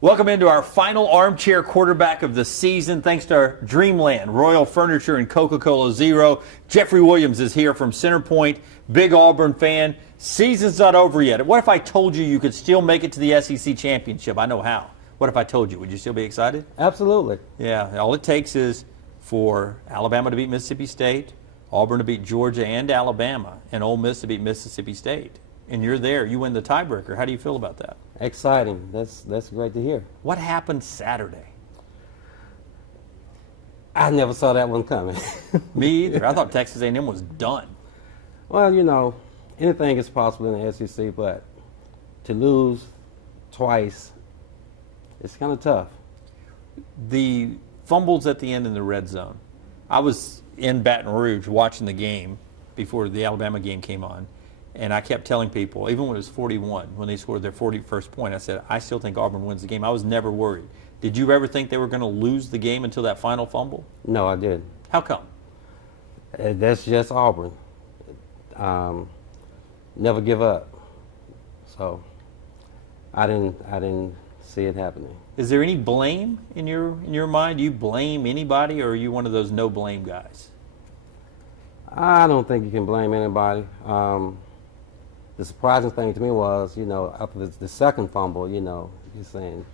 Welcome into our final Armchair quarterback of the season. Thanks to our Dreamland, Royal Furniture, and Coca-Cola Zero. Jeffrey Williams is here from Center Point, big Auburn fan. Season's not over yet. What if I told you you could still make it to the SEC championship? I know how. What if I told you? Would you still be excited? Absolutely. Yeah, all it takes is for Alabama to beat Mississippi State, Auburn to beat Georgia and Alabama, and Ole Miss to beat Mississippi State. And you're there. You win the tiebreaker. How do you feel about that? Exciting. That's great to hear. What happened Saturday? I never saw that one coming. Me either. I thought Texas A&M was done. Well, you know, anything is possible in the SEC, but to lose twice, it's kind of tough. The fumbles at the end in the red zone. I was in Baton Rouge watching the game before the Alabama game came on, and I kept telling people, even when it was 41, when they scored their 41st point, I said, I still think Auburn wins the game. I was never worried. Did you ever think they were going to lose the game until that final fumble? No, I didn't. How come? That's just Auburn. Never give up. So I didn't see it happening. Is there any blame in your mind? Do you blame anybody, or are you one of those no blame guys? I don't think you can blame anybody. The surprising thing to me was, you know, after the second fumble, you know, he's saying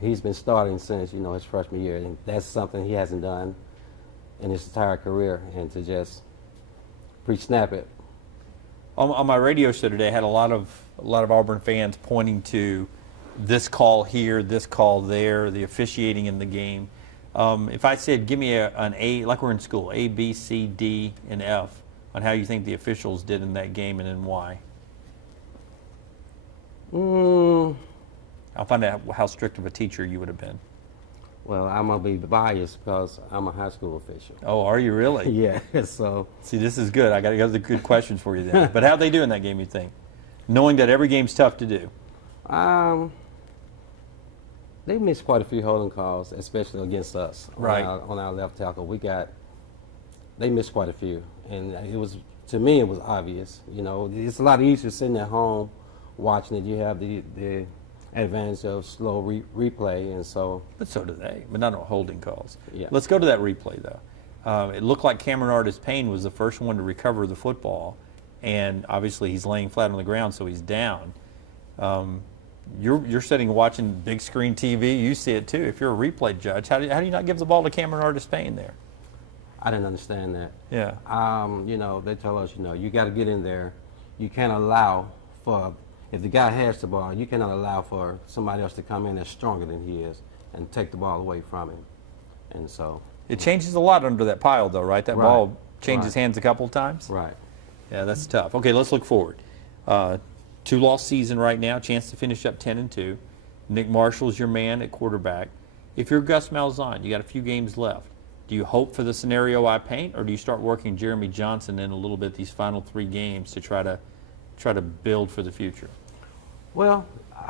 he's been starting since, you know, his freshman year, and that's something he hasn't done in his entire career, and to just pre-snap it. On my radio show today, I had a lot of Auburn fans pointing to this call here, this call there, the officiating in the game. If I said, give me an A, like we're in school, A, B, C, D, and F, on how you think the officials did in that game and then why. I'll find out how strict of a teacher you would have been. Well, I'm going to be biased because I'm a high school official. Oh, are you really? Yeah, so. See, this is good. I got the good questions for you then. But how'd they do in that game, you think? Knowing that every game's tough to do. They missed quite a few holding calls, especially against us. Right. On our left tackle. They missed quite a few. And to me, it was obvious. You know, it's a lot easier sitting at home watching it. You have the advantage of slow replay, and so. But so do they, but not on holding calls. Yeah. Let's go to that replay, though. It looked like Cameron Artis-Payne was the first one to recover the football, and obviously he's laying flat on the ground, so he's down. You're sitting watching big screen TV. You see it too. If you're a replay judge, how do you not give the ball to Cameron Artis-Payne there? I didn't understand that. Yeah. You know, they tell us, you know, you got to get in there. You can't allow for, if the guy has the ball, you cannot allow for somebody else to come in that's stronger than he is and take the ball away from him. And so. It changes a lot under that pile, though, right? That ball changes hands a couple of times. Right. Yeah, that's tough. Okay, let's look forward. 2-loss season right now, chance to finish up 10-2. Nick Marshall's your man at quarterback. If you're Gus Malzahn, you got a few games left. Do you hope for the scenario I paint, or do you start working Jeremy Johnson in a little bit these final 3 games to try to build for the future? Well,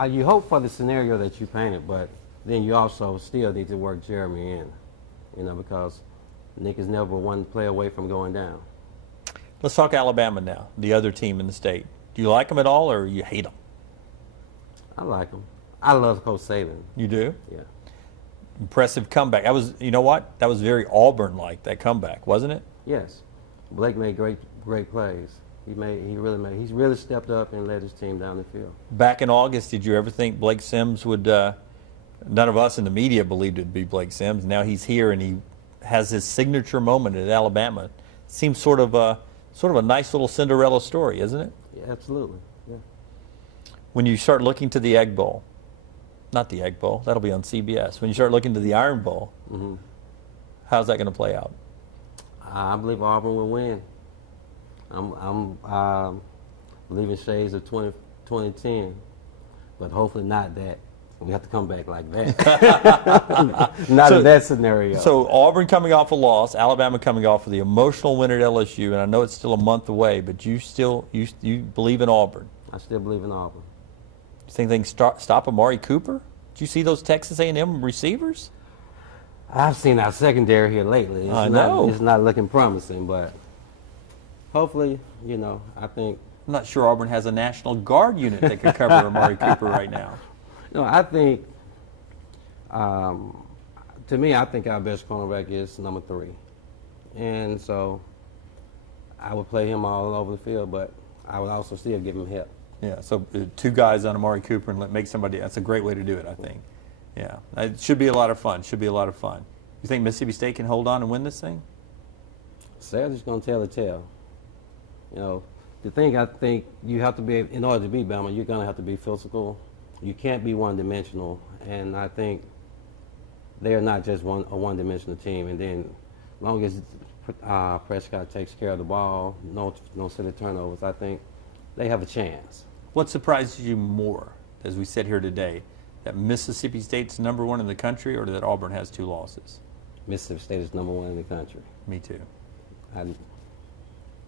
you hope for the scenario that you painted, but then you also still need to work Jeremy in, you know, because Nick is never one play away from going down. Let's talk Alabama now, the other team in the state. Do you like them at all, or you hate them? I like them. I love Coach Saban. You do? Yeah. Impressive comeback. That was, you know what? That was very Auburn-like, that comeback, wasn't it? Yes. Blake made great plays. He really stepped up and led his team down the field. Back in August, did you ever think Blake Sims would? None of us in the media believed it'd be Blake Sims. Now he's here and he has his signature moment at Alabama. Seems sort of a nice little Cinderella story, isn't it? Yeah, absolutely. Yeah. When you start looking to the Egg Bowl, not the Egg Bowl, that'll be on CBS. When you start looking to the Iron Bowl, how's that going to play out? I believe Auburn will win. I'm believing shades of 2010, but hopefully not that. We have to come back like that. Not in that scenario. So Auburn coming off a loss, Alabama coming off of the emotional win at LSU, and I know it's still a month away, but you believe in Auburn. I still believe in Auburn. You think they can stop Amari Cooper? Did you see those Texas A&M receivers? I've seen our secondary here lately. I know. It's not looking promising, but hopefully, you know, I think. I'm not sure Auburn has a National Guard unit that could cover Amari Cooper right now. No, I think To me, I think our best cornerback is number 3. And so I would play him all over the field, but I would also still give him help. Yeah, so 2 guys on Amari Cooper and make somebody, that's a great way to do it, I think. Yeah, it should be a lot of fun. Should be a lot of fun. You think Mississippi State can hold on and win this thing? Saturday's going to tell the tale. You know, the thing I think you have to be, in order to beat Bama, you're going to have to be physical. You can't be one-dimensional, and I think they are not just a one-dimensional team. And then, as long as Prescott takes care of the ball, no silly turnovers, I think they have a chance. What surprises you more, as we sit here today, that Mississippi State's #1 in the country, or that Auburn has 2 losses? Mississippi State is #1 in the country. Me too. I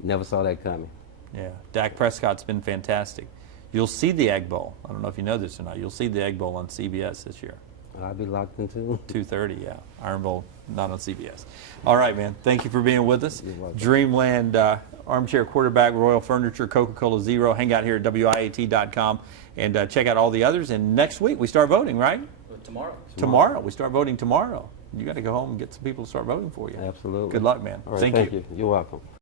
never saw that coming. Yeah, Dak Prescott's been fantastic. You'll see the Egg Bowl. I don't know if you know this or not. You'll see the Egg Bowl on CBS this year. I'll be locked into 2:30, yeah. Iron Bowl, not on CBS. All right, man. Thank you for being with us. You're welcome. Dreamland Armchair Quarterback, Royal Furniture, Coca-Cola Zero. Hang out here at WIAT.com and check out all the others. And next week we start voting, right? Tomorrow. Tomorrow. We start voting tomorrow. You got to go home and get some people to start voting for you. Absolutely. Good luck, man. All right, Thank thank you. you. You're welcome.